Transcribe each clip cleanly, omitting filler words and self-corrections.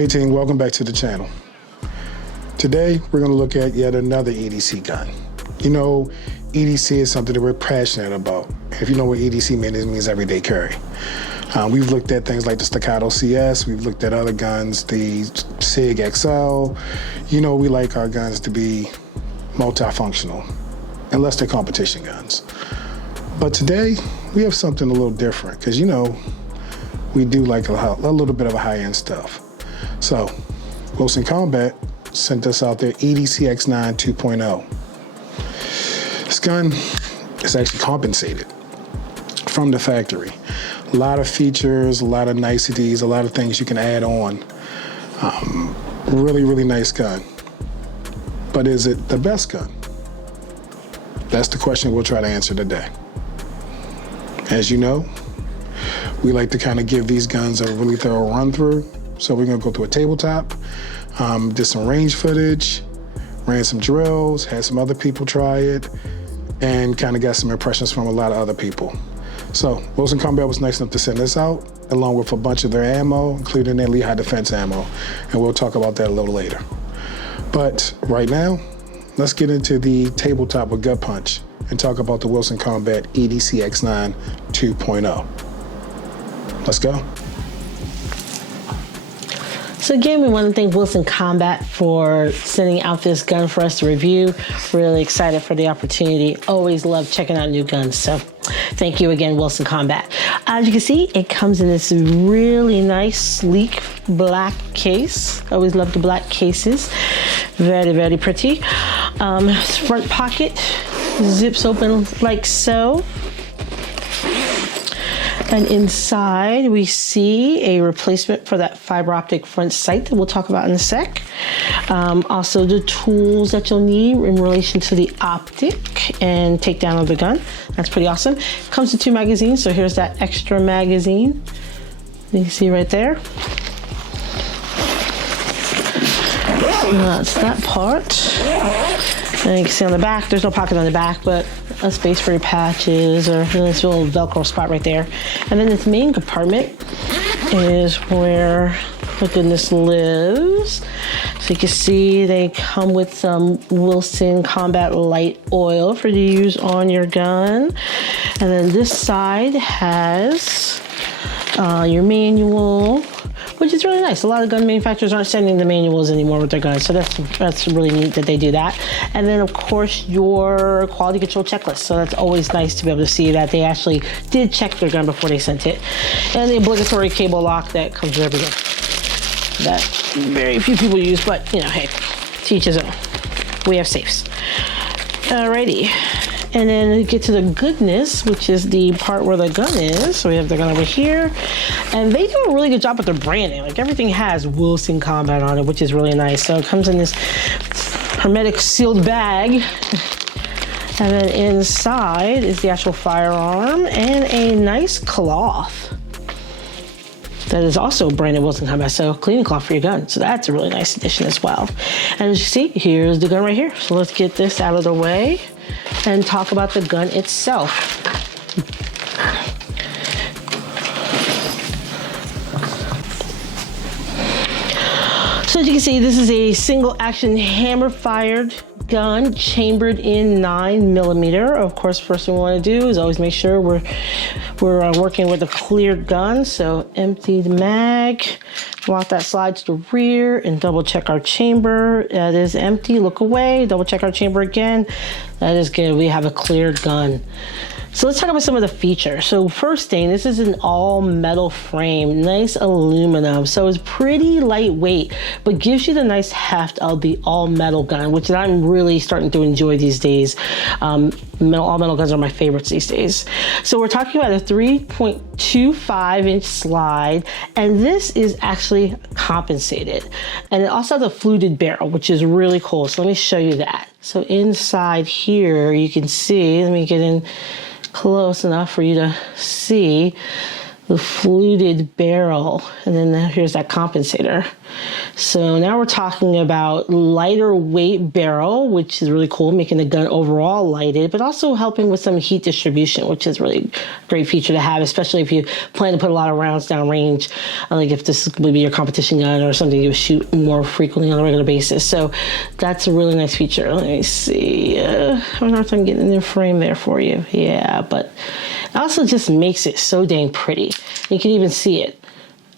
Hey team, welcome back to the channel. Today, we're gonna look at yet another EDC gun. You know, EDC is something that we're passionate about. If you know what EDC means, it means everyday carry. We've looked at things like the Staccato CS, we've looked at other guns, the SIG XL. You know, we like our guns to be multifunctional, unless they're competition guns. But today, we have something a little different, because you know, we do like a little bit of a high-end stuff. So, Wilson Combat sent us out their EDC X9 2.0. This gun is actually compensated from the factory. A lot of features, a lot of niceties, a lot of things you can add on. Really, really nice gun. But is it the best gun? That's the question we'll try to answer today. As you know, we like to kind of give these guns a really thorough run through. So we're gonna go through a tabletop, did some range footage, ran some drills, had some other people try it, and kind of got some impressions from a lot of other people. So Wilson Combat was nice enough to send this out, along with a bunch of their ammo, including their Lehigh Defense ammo. And we'll talk about that a little later. But right now, let's get into the tabletop with gut punch and talk about the Wilson Combat EDC X9 2.0. Let's go. So again, we want to thank Wilson Combat for sending out this gun for us to review. Really excited for the opportunity. Always love checking out new guns. So thank you again, Wilson Combat. As you can see, it comes in this really nice, sleek black case. Always love the black cases. Very, very pretty. Front pocket zips open like so. And inside, we see a replacement for that fiber optic front sight that we'll talk about in a sec. Also, the tools that you'll need in relation to the optic and takedown of the gun. That's pretty awesome. Comes with 2 magazines, so here's that extra magazine. You can see right there. That's that part. And you can see on the back, there's no pocket on the back, but a space for your patches or this little Velcro spot right there. And then this main compartment is where the goodness lives. So you can see they come with some Wilson Combat light oil for you to use on your gun. And then this side has your manual, which is really nice. A lot of gun manufacturers aren't sending the manuals anymore with their guns, so that's really neat that they do that. And then of course your quality control checklist. So that's always nice to be able to see that they actually did check their gun before they sent it. And the obligatory cable lock that comes with everything. That very few people use, but you know, hey, to each his own. We have safes. Alrighty. And then we get to the goodness, which is the part where the gun is. So we have the gun over here. And they do a really good job with their branding. Like everything has Wilson Combat on it, which is really nice. So it comes in this hermetic sealed bag. And then inside is the actual firearm and a nice cloth that is also branded Wilson Combat. So cleaning cloth for your gun. So that's a really nice addition as well. And as you see, here's the gun right here. So let's get this out of the way and talk about the gun itself. So as you can see, this is a single action hammer fired gun chambered in 9mm. Of course, first thing we want to do is always make sure we're working with a cleared gun. So empty the mag, walk that slide to the rear and double check our chamber. That is empty, look away, double check our chamber again. That is good, we have a cleared gun. So let's talk about some of the features. So first thing, this is an all metal frame, nice aluminum. So it's pretty lightweight, but gives you the nice heft of the all metal gun, which I'm really starting to enjoy these days. All metal guns are my favorites these days. So we're talking about a 3.25 inch slide, and this is actually compensated. And it also has a fluted barrel, which is really cool. So let me show you that. So inside here, you can see, let me get in close enough for you to see the fluted barrel. And then here's that compensator. So now we're talking about lighter weight barrel, which is really cool, making the gun overall lighted, but also helping with some heat distribution, which is really a great feature to have, especially if you plan to put a lot of rounds down range, like if this would be your competition gun or something you shoot more frequently on a regular basis. So that's a really nice feature. Let me see. I don't know if I'm getting in the frame there for you. Yeah, but it also just makes it so dang pretty. You can even see it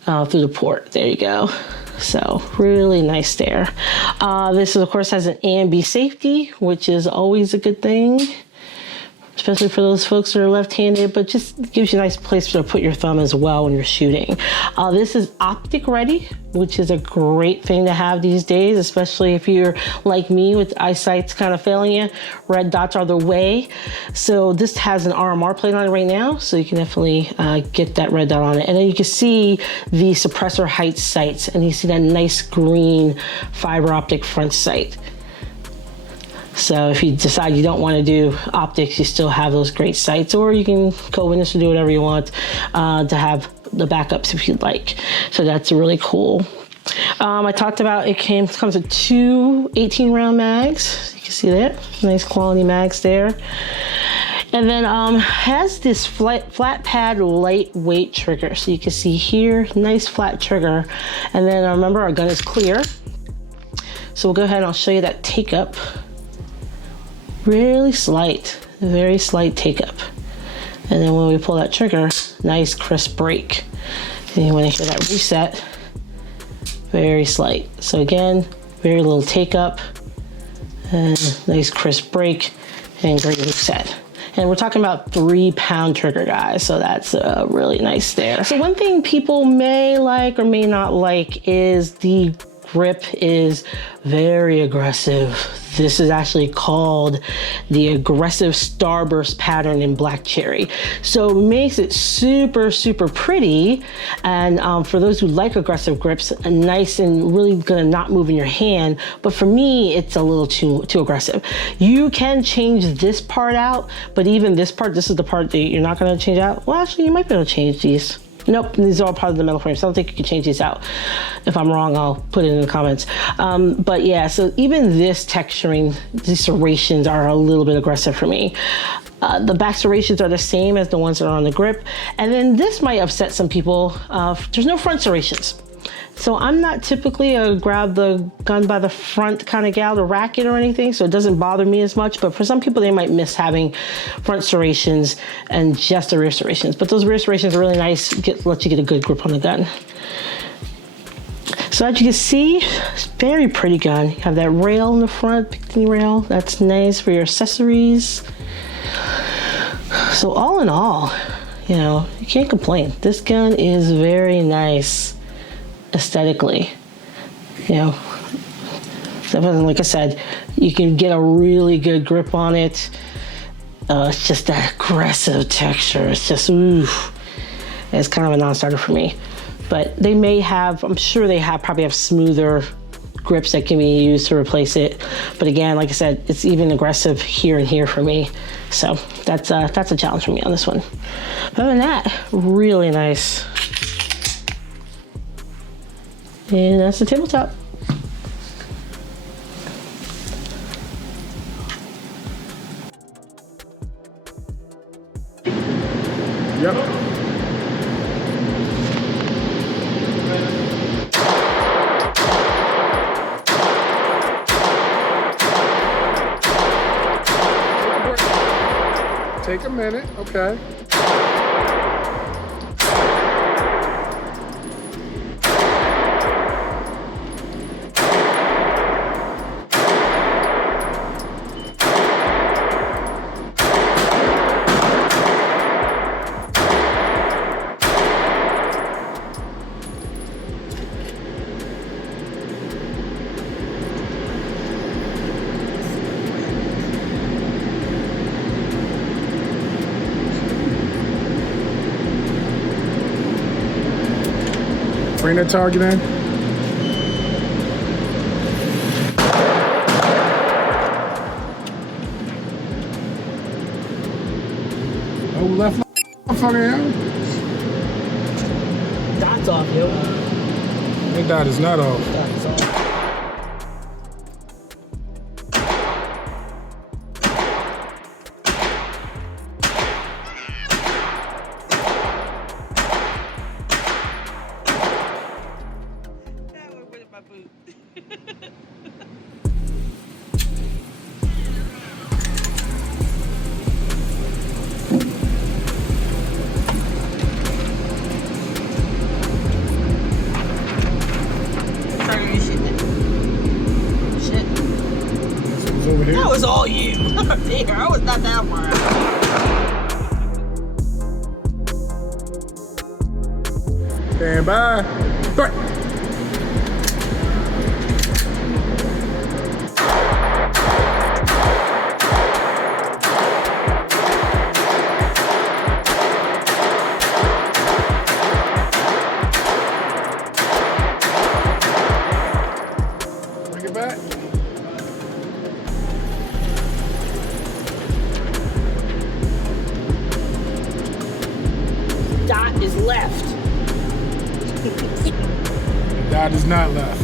through the port. There you go. So really nice there. This of course has an A and B safety, which is always a good thing, especially for those folks that are left-handed, but just gives you a nice place to put your thumb as well when you're shooting. This is optic ready, which is a great thing to have these days, especially if you're like me with eyesight's kind of failing you. Red dots are the way. So this has an RMR plate on it right now, so you can definitely get that red dot on it. And then you can see the suppressor height sights, and you see that nice green fiber optic front sight. So if you decide you don't want to do optics, you still have those great sights, or you can co-witness or do whatever you want to have the backups if you'd like. So that's really cool. I talked about it comes with two 18-round mags. You can see that, nice quality mags there. And then has this flat pad lightweight trigger. So you can see here, nice flat trigger. And then remember, our gun is clear. So we'll go ahead and I'll show you that take up. Really slight, very slight take up. And then when we pull that trigger, nice crisp break. And you want to hear that reset, very slight. So again, very little take up, and nice crisp break, and great reset. And we're talking about 3-pound trigger, guys, so that's really nice there. So one thing people may like or may not like is the grip is very aggressive. This is actually called the aggressive starburst pattern in black cherry. So it makes it super, super pretty. And for those who like aggressive grips, nice and really gonna not move in your hand. But for me, it's a little too aggressive. You can change this part out, but even this part, this is the part that you're not gonna change out. Well, actually, you might be able to change these. Nope, these are all part of the metal frame, so I don't think you can change these out. If I'm wrong, I'll put it in the comments. But yeah, so even this texturing, these serrations are a little bit aggressive for me. The back serrations are the same as the ones that are on the grip. And then this might upset some people. There's no front serrations. So I'm not typically a grab the gun by the front kind of gal to rack it or anything, so it doesn't bother me as much. But for some people, they might miss having front serrations and just the rear serrations. But those rear serrations are really nice, let you get a good grip on the gun. So as you can see, it's a very pretty gun. You have that rail in the front, picnic rail. That's nice for your accessories. So all in all, you know, you can't complain. This gun is very nice aesthetically. You know, like I said, you can get a really good grip on it. It's just that aggressive texture. It's just, oof. It's kind of a non-starter for me. But they may have, I'm sure they probably have smoother grips that can be used to replace it. But again, like I said, it's even aggressive here and here for me. So that's a challenge for me on this one. But other than that, really nice. And that's the tabletop. Yep. Take a minute, okay. Bring that target in. Oh, left motherfucker him. Dot's off, yo. That dot is not off. Over here. That was all you. There, I was not that far out. Stand by. Threat. Bring it back. Dot is left. Dot is not left.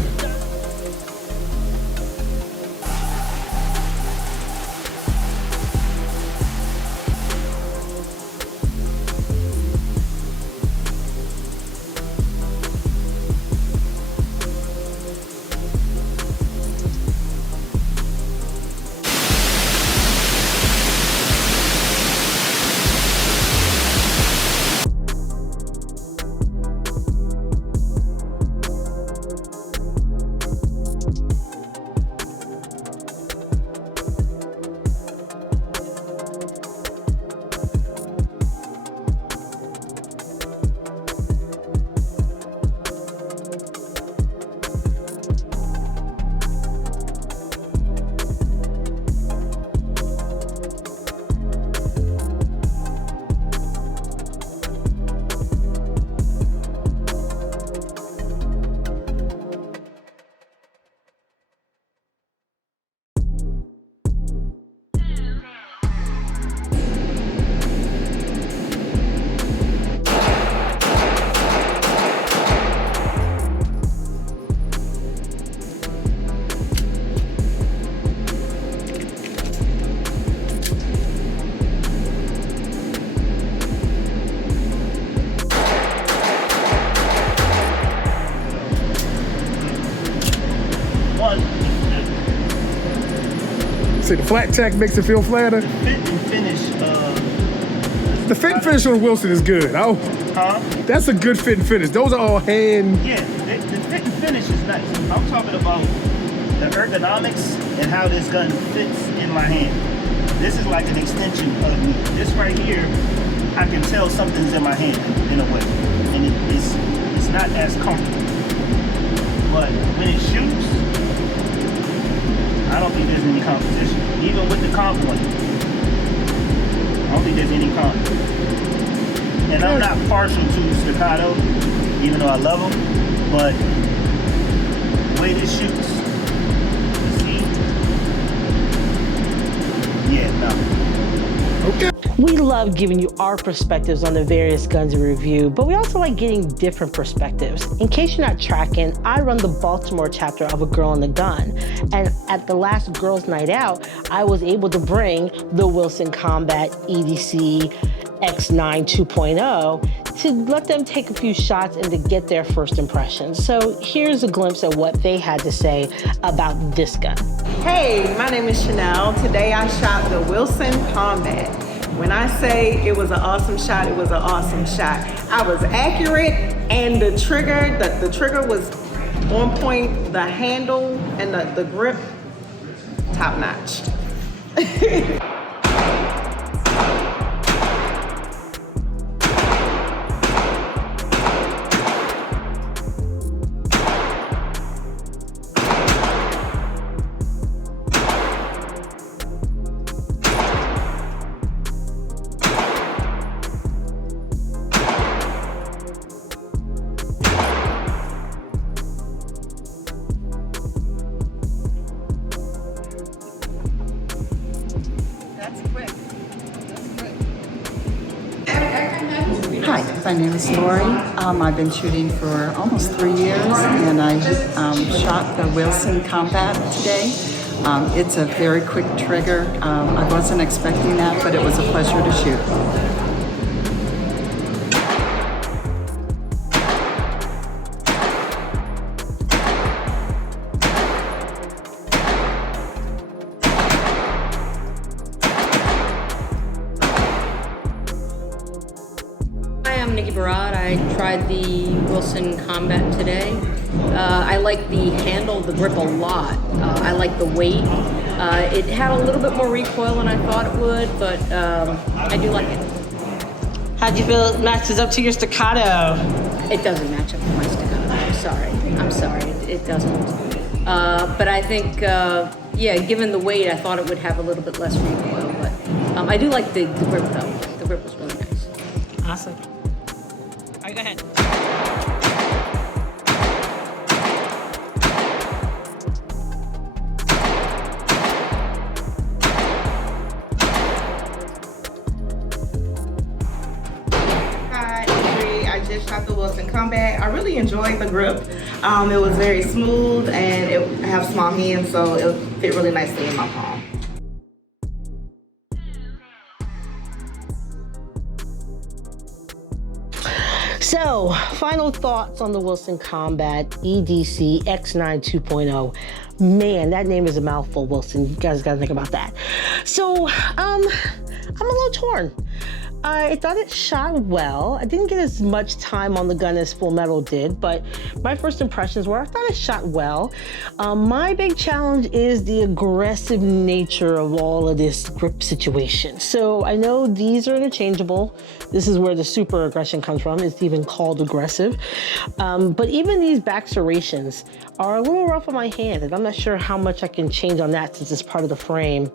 See, the flat tack makes it feel flatter. Fit and finish. The fit and finish on Wilson is good. Oh, Huh? that's a good fit and finish. Those are all hand. Yeah, the fit and finish is nice. I'm talking about the ergonomics and how this gun fits in my hand. This is like an extension of me. This right here, I can tell something's in my hand in a way, and it's not as comfortable. But when it shoots, I don't think there's any competition. Even with the comp one, I don't think there's any comp. And I'm not partial to staccato, even though I love them, but the way this shoots, see? Yeah, no. Okay. We love giving you our perspectives on the various guns we review, but we also like getting different perspectives. In case you're not tracking, I run the Baltimore chapter of A Girl and the Gun, and at the last Girls Night Out, I was able to bring the Wilson Combat EDC X9 2.0 to let them take a few shots and to get their first impressions. So here's a glimpse of what they had to say about this gun. Hey, my name is Chanel. Today I shot the Wilson Combat. When I say it was an awesome shot, it was an awesome shot. I was accurate, and the trigger was on point, the handle and the grip, top notch. Hi, my name is Lori. I've been shooting for almost 3 years, and I shot the Wilson Combat today. It's a very quick trigger. I wasn't expecting that, but it was a pleasure to shoot. I tried the Wilson Combat today. I like the handle, the grip a lot. I like the weight. It had a little bit more recoil than I thought it would, but I do like it. How do you feel it matches up to your staccato? It doesn't match up to my staccato. I'm sorry. It doesn't. But I think, yeah, given the weight, I thought it would have a little bit less recoil. But I do like the grip, though. The grip was really nice. Awesome. All right, go ahead. Hi, I just shot the Wilson Combat. I really enjoyed the grip. It was very smooth, and I have small hands, so it fit really nicely in my palm. So, final thoughts on the Wilson Combat EDC X9 2.0. Man, that name is a mouthful, Wilson. You guys gotta think about that. So, I'm a little torn. I thought it shot well. I didn't get as much time on the gun as Full Metal did, but my first impressions were I thought it shot well. My big challenge is the aggressive nature of all of this grip situation. So I know these are interchangeable. This is where the super aggression comes from. It's even called aggressive. But even these back serrations are a little rough on my hand, and I'm not sure how much I can change on that since it's part of the frame.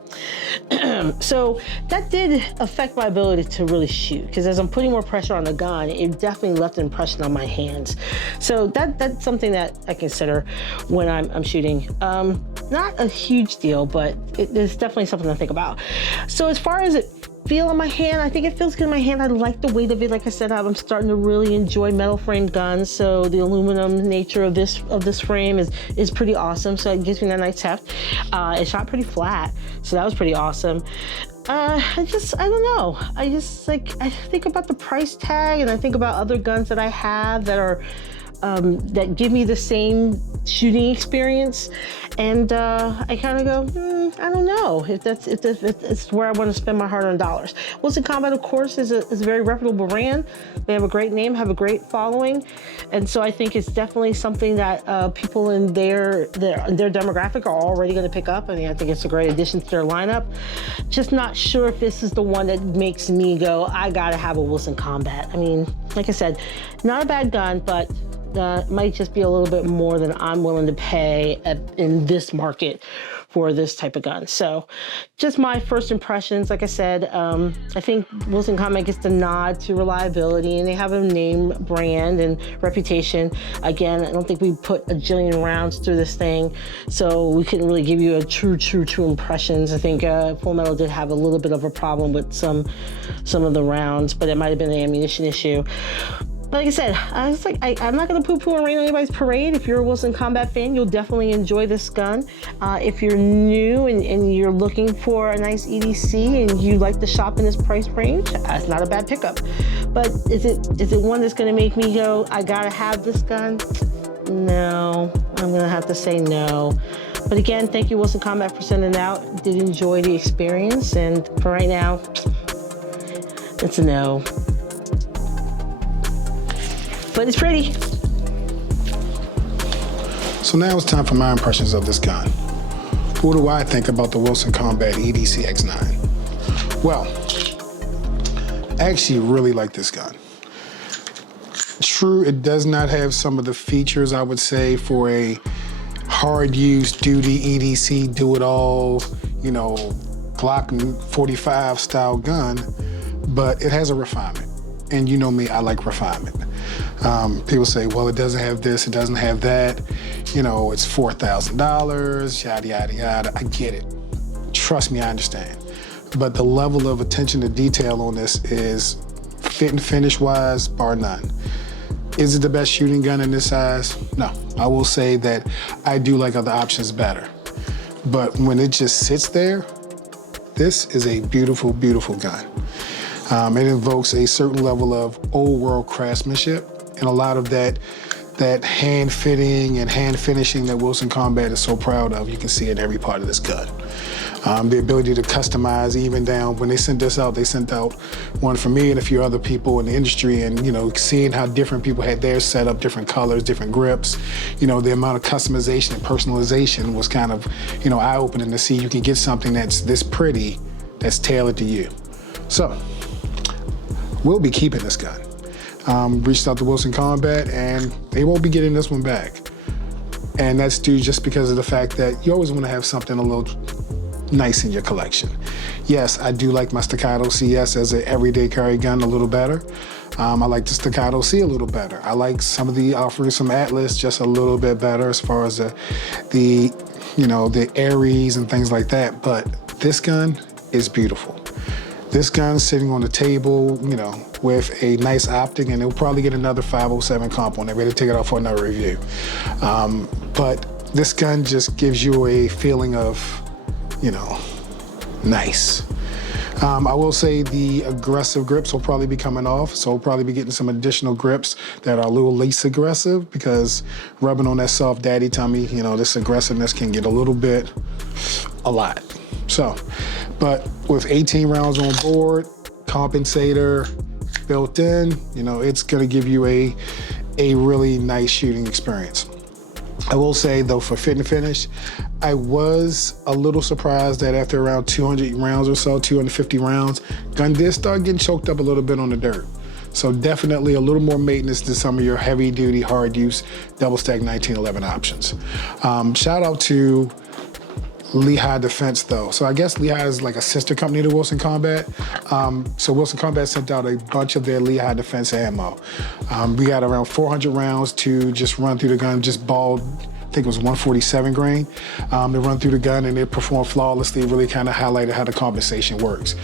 So that did affect my ability to really shoot, because as I'm putting more pressure on the gun, it definitely left an impression on my hands. So that's something that I consider when I'm shooting. Not a huge deal, but it's definitely something to think about. So as far as it feel in my hand, I think it feels good in my hand. I like the weight of it. Like I said, I'm starting to really enjoy metal frame guns, so the aluminum nature of this frame is pretty awesome. So it gives me that nice heft. It shot pretty flat, so that was pretty awesome. I don't know. I think about the price tag, and I think about other guns that I have that are that give me the same shooting experience, and I kind of go, I don't know if it's where I want to spend my hard-earned dollars. Wilson Combat, of course, is a very reputable brand. They have a great name, have a great following, and so I think it's definitely something that people in their demographic are already going to pick up. I mean, I think it's a great addition to their lineup. Just not sure if this is the one that makes me go, I gotta have a Wilson Combat. I mean, like I said, not a bad gun, but might just be a little bit more than I'm willing to pay in this market for this type of gun. So just my first impressions. Like I said, I think Wilson Combat gets the nod to reliability, and they have a name brand and reputation. Again, I don't think we put a jillion rounds through this thing, so we couldn't really give you a true impressions. I think Full Metal did have a little bit of a problem with some of the rounds, but it might have been an ammunition issue. Like I said, I'm not going to poo-poo and rain on anybody's parade. If you're a Wilson Combat fan, you'll definitely enjoy this gun. If you're new and you're looking for a nice EDC and you like to shop in this price range, it's not a bad pickup. But is it one that's going to make me go, I got to have this gun? No, I'm going to have to say no. But again, thank you, Wilson Combat, for sending it out. Did enjoy the experience, and for right now, it's a no. But it's pretty. So now it's time for my impressions of this gun. What do I think about the Wilson Combat EDC X9? Well, I actually really like this gun. True, it does not have some of the features I would say for a hard use duty EDC, do it all, Glock 45 style gun, but it has a refinement. And you know me, I like refinement. People say, well, it doesn't have this, it doesn't have that. It's $4,000, yada, yada, yada. I get it. Trust me, I understand. But the level of attention to detail on this is fit and finish wise, bar none. Is it the best shooting gun in this size? No. I will say that I do like other options better. But when it just sits there, this is a beautiful, beautiful gun. It invokes a certain level of old world craftsmanship, and a lot of that hand fitting and hand finishing that Wilson Combat is so proud of, you can see in every part of this gun. The ability to customize even down, when they sent this out, they sent out one for me and a few other people in the industry, and seeing how different people had theirs set up, different colors, different grips, the amount of customization and personalization was kind of, eye-opening to see you can get something that's this pretty, that's tailored to you. So, we'll be keeping this gun. Reached out to Wilson Combat, and they won't be getting this one back. And that's due just because of the fact that you always want to have something a little nice in your collection. Yes, I do like my Staccato CS as an everyday carry gun a little better. I like the Staccato C a little better. I like some of the offerings from Atlas just a little bit better as far as the Aries and things like that. But this gun is beautiful. This gun sitting on the table, with a nice optic, and it'll probably get another 507 comp on it. Ready to take it out for another review. But this gun just gives you a feeling of, nice. I will say the aggressive grips will probably be coming off, so we'll probably be getting some additional grips that are a little less aggressive, because rubbing on that soft daddy tummy, this aggressiveness can get a lot. So, but with 18 rounds on board, compensator built in, it's gonna give you a really nice shooting experience. I will say though, for fit and finish, I was a little surprised that after around 200 rounds or so, 250 rounds, gun did start getting choked up a little bit on the dirt. So definitely a little more maintenance than some of your heavy duty, hard use, double stack 1911 options. Shout out to Lehigh Defense though. So I guess Lehigh is like a sister company to Wilson Combat. So Wilson Combat sent out a bunch of their Lehigh Defense ammo. We got around 400 rounds to just run through the gun, just balled, I think it was 147 grain, to run through the gun, and it performed flawlessly, really kind of highlighted how the compensation works.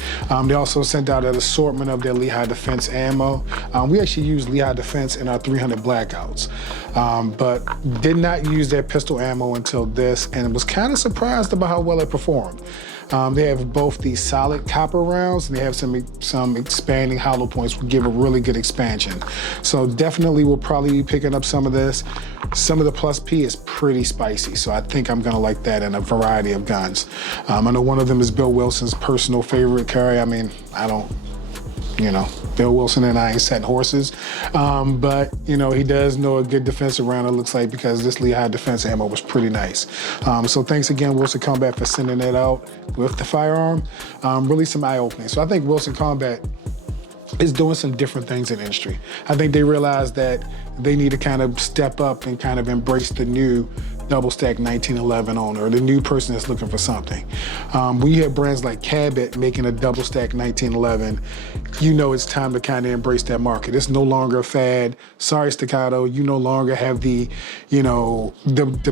They also sent out an assortment of their Lehigh Defense ammo. We actually used Lehigh Defense in our 300 blackouts, but did not use their pistol ammo until this, and was kind of surprised about how well it performed. They have both the solid copper rounds, and they have some expanding hollow points, will give a really good expansion. So definitely we'll probably be picking up some of this. Some of the Plus P is pretty spicy, so I think I'm gonna like that in a variety of guns. I know one of them is Bill Wilson's personal favorite carry. I mean, I don't, Bill Wilson and I ain't setting horses, but he does know a good defensive round, it looks like, because this Lehigh Defense ammo was pretty nice. So thanks again, Wilson Combat, for sending it out with the firearm. Really some eye-opening. So I think Wilson Combat is doing some different things in the industry. I think they realize that they need to kind of step up and kind of embrace the new double stack 1911 owner, or the new person that's looking for something. When you have brands like Cabot making a double stack 1911, it's time to kind of embrace that market. It's no longer a fad. Sorry, Staccato, you no longer have the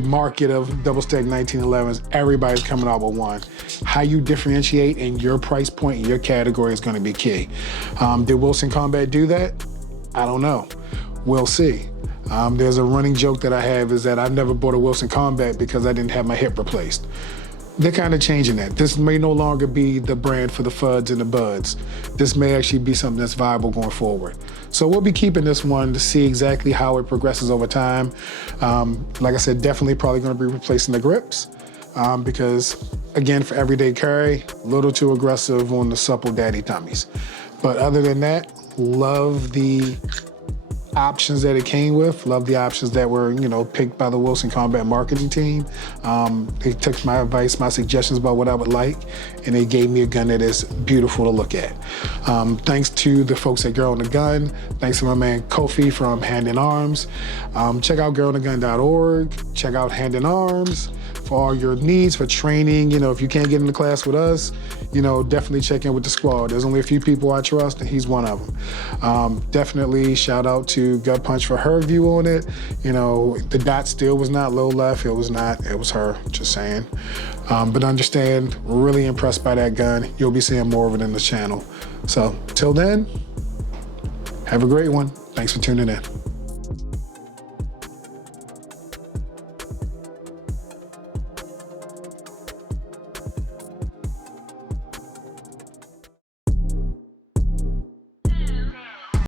market of double stack 1911s. Everybody's coming out with one. How you differentiate in your price point, in your category, is gonna be key. Did Wilson Combat do that? I don't know. We'll see. There's a running joke that I have, is that I've never bought a Wilson Combat because I didn't have my hip replaced. They're kind of changing that. This may no longer be the brand for the Fudds and the Buds. This may actually be something that's viable going forward. So we'll be keeping this one to see exactly how it progresses over time. Like I said, definitely probably going to be replacing the grips, because again, for everyday carry, a little too aggressive on the supple daddy tummies. But other than that, love the options that it came with, love the options that were, picked by the Wilson Combat marketing team. They took my advice, my suggestions about what I would like, and they gave me a gun that is beautiful to look at. Thanks to the folks at Girl in the Gun. Thanks to my man Kofi from Hand in Arms. Check out girlinthegun.org. Check out Hand in Arms for all your needs for training. If you can't get into class with us, definitely check in with the squad. There's only a few people I trust, and he's one of them. Definitely shout out to Gut Punch for her view on it. The dot still was not low left. It was not. It was her, just saying. But understand, really impressed by that gun. You'll be seeing more of it in the channel. So till then, Have a great one. Thanks for tuning in.